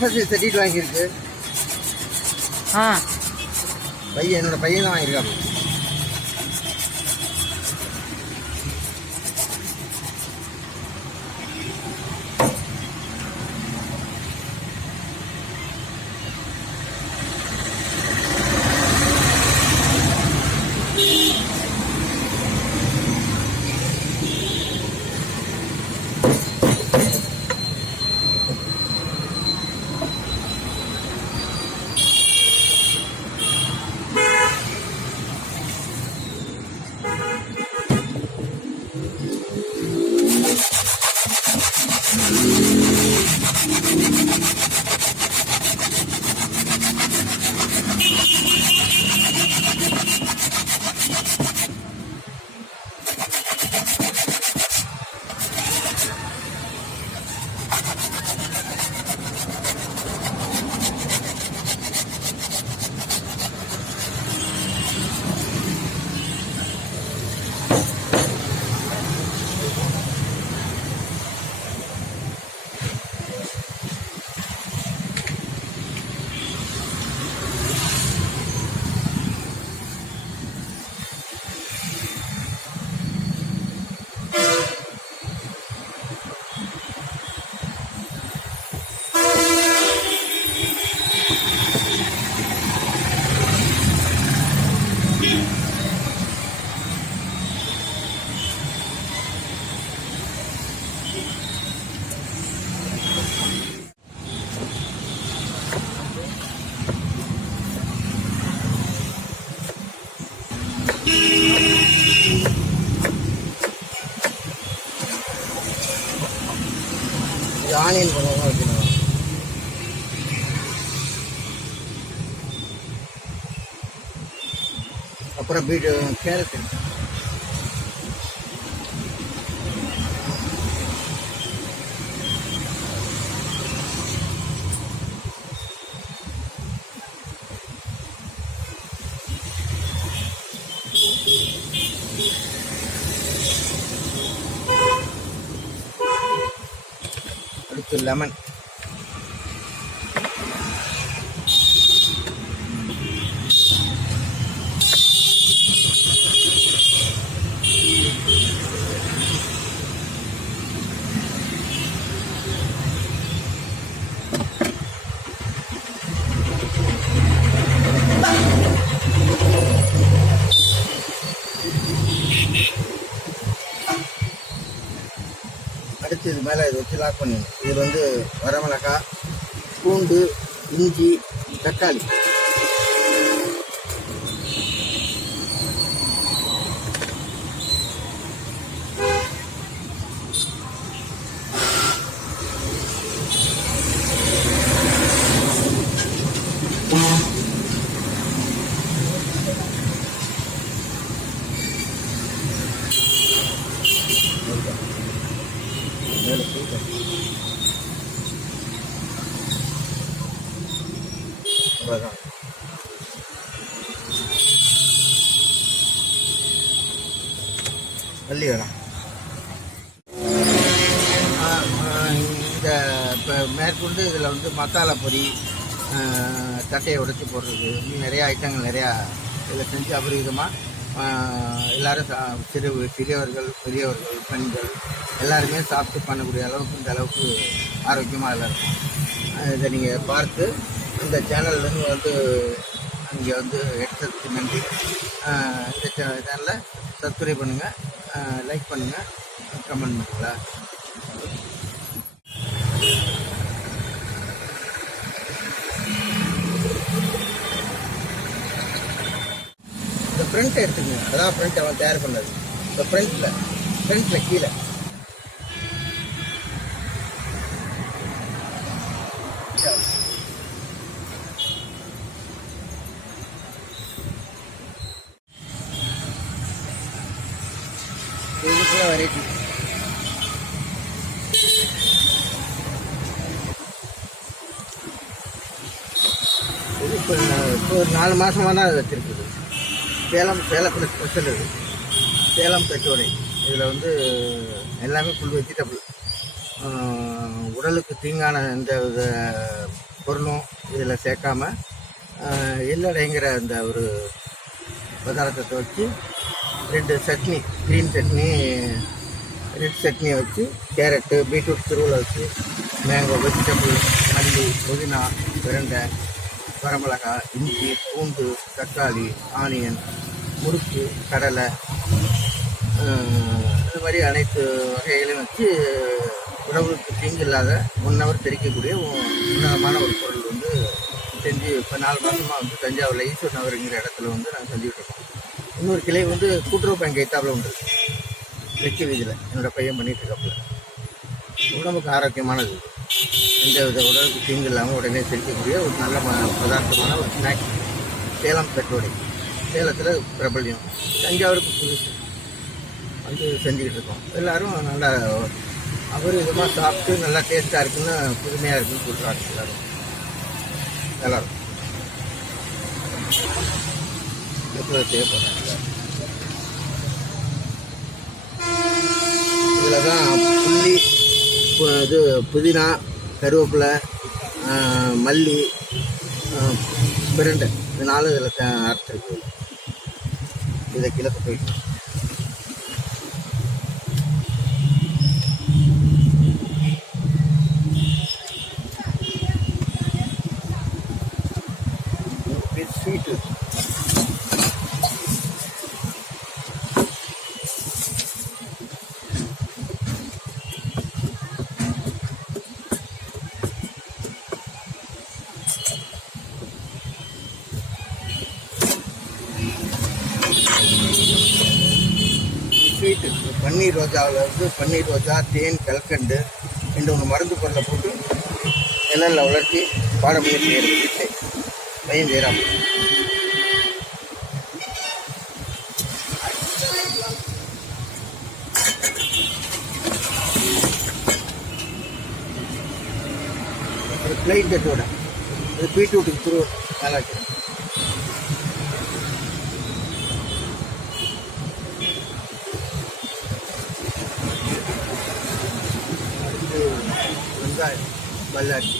FSC certificate வாங்கியிருக்கு. என்னோட பையன் தான் வாங்கியிருக்காங்க. ஆனியன் பண்ணலாம் வைக்கணும். அப்புறம் கேரட் அடுத்து லெமன். அடுத்து இது மேலே இது வச்சு லாக் பண்ணிடணும். இது வந்து வரமிளகாய், பூண்டு, இஞ்சி, தக்காளி. அவ்வளோதான். தள்ளி வேணாம். இந்த இப்போ மேற்கொண்டு இதில் வந்து மசாலா பொடி, தட்டையை உடைச்சி போடுறது, இன்னும் நிறையா ஐட்டங்கள் நிறையா இதில் செஞ்சு அபரிவிதமாக எல்லோரும் சிறியவர்கள், பெரியவர்கள், பெண்கள் எல்லாருமே சாப்பிட்டு பண்ணக்கூடிய அளவுக்கு இந்த அளவுக்கு ஆரோக்கியமாக எல்லாம் இருக்கும். இதை நீங்கள் பார்த்து இந்த சேனல்லேருந்து வந்து இங்கே வந்து எடுத்ததுக்கு நன்றி. இந்த சேனலை சப்ஸ்கிரைப் பண்ணுங்கள், லைக் பண்ணுங்கள், கமெண்ட் பண்ணுங்களா. இந்த ஃப்ரண்ட் எடுத்துக்கோங்க. அதான் ஃப்ரண்ட் அவன் தயார் பண்ணது. இந்த ஃப்ரண்ட்டில் கீழே இதுக்குள்ள வெரைட்டி. இது இப்போ ஒரு 4 மாதமாக தான் அது வச்சுருக்குது. சேலத்தில் ஸ்பெஷல் இது சேலம் பெட்டோரை. இதில் வந்து எல்லாமே ஃபுல் வெஜிடபிள். உடலுக்கு தீங்கான எந்த வித பொருளும் இதில் சேர்க்காம எள்ளடைங்கிற அந்த ஒரு பதார்த்தத்தை வச்சு 2 சட்னி, க்ரீன் சட்னி, ரெட் சட்னியை வச்சு, கேரட்டு, பீட்ரூட் துருவலை வச்சு, மேங்கோ, வெஜிடபிள், மல்லி, புதினா, பிரண்டை, வரமிளகாய், இஞ்சி, பூண்டு, தக்காளி, ஆனியன், முறுக்கு, கடலை, இந்த மாதிரி அனைத்து வகைகளையும் வச்சு உடம்புக்கு தீங்கு இல்லாத 1 ஹவர் தெரிக்கக்கூடிய உன்னதமான ஒரு பொருள் வந்து செஞ்சு இப்போ 4 மாதமாக வந்து தஞ்சாவூரில் ஈஸ்வர் நகருங்கிற இடத்துல வந்து நாங்கள் செஞ்சுக்கிட்டு இருக்கோம். இன்னொரு கிளை வந்து கூட்டுறவு பேங்க் எத்தாப்பில் உண்டு, வெற்றி வீதியில் என்னோடய பையன் பண்ணிகிட்டு இருக்காப்புல. உடம்புக்கு ஆரோக்கியமானது, எந்த வித உடலுக்கு தீங்கு இல்லாமல் உடனே செலுத்தக்கூடிய ஒரு நல்ல பதார்த்தமான ஒரு ஸ்நாக்ஸ். சேலம் பெட்ரோடை சேலத்தில் பிரபல்யம், தஞ்சாவூருக்கு புதுசு வந்து செஞ்சுக்கிட்டு இருக்கோம். எல்லோரும் நல்லா அபரிதமாக சாப்பிட்டு நல்லா டேஸ்ட்டாக இருக்குன்னு, புதுமையாக இருக்குன்னு சொல்கிறாங்க எல்லோரும் தேவைப்படுறாங்க. இதில் தான் புள்ளி, இது புதினா, கருவேப்பிலை, மல்லி, பிரண்டை, இது 4 இதில் அரைச்சிருக்கு. இதை கிழக்கு போயிட்டு ஸ்வீட்டு பன்னீர் ரோஜாவில் வந்து பன்னீர் ரோஜா, தேன், கல்கண்டு 2 மருந்து பொருளை போட்டு நிழலில் வளர்த்தி பாரம்பரிய செய்கிறது. வீட்டை பையன் செய்கிறாங்க. ஒரு பிளைட் கட்டோட இது பீட்ரூட்டுக்கு துரு நல்லா வைக்கிறேன். வெங்காயம், பல்லாரி,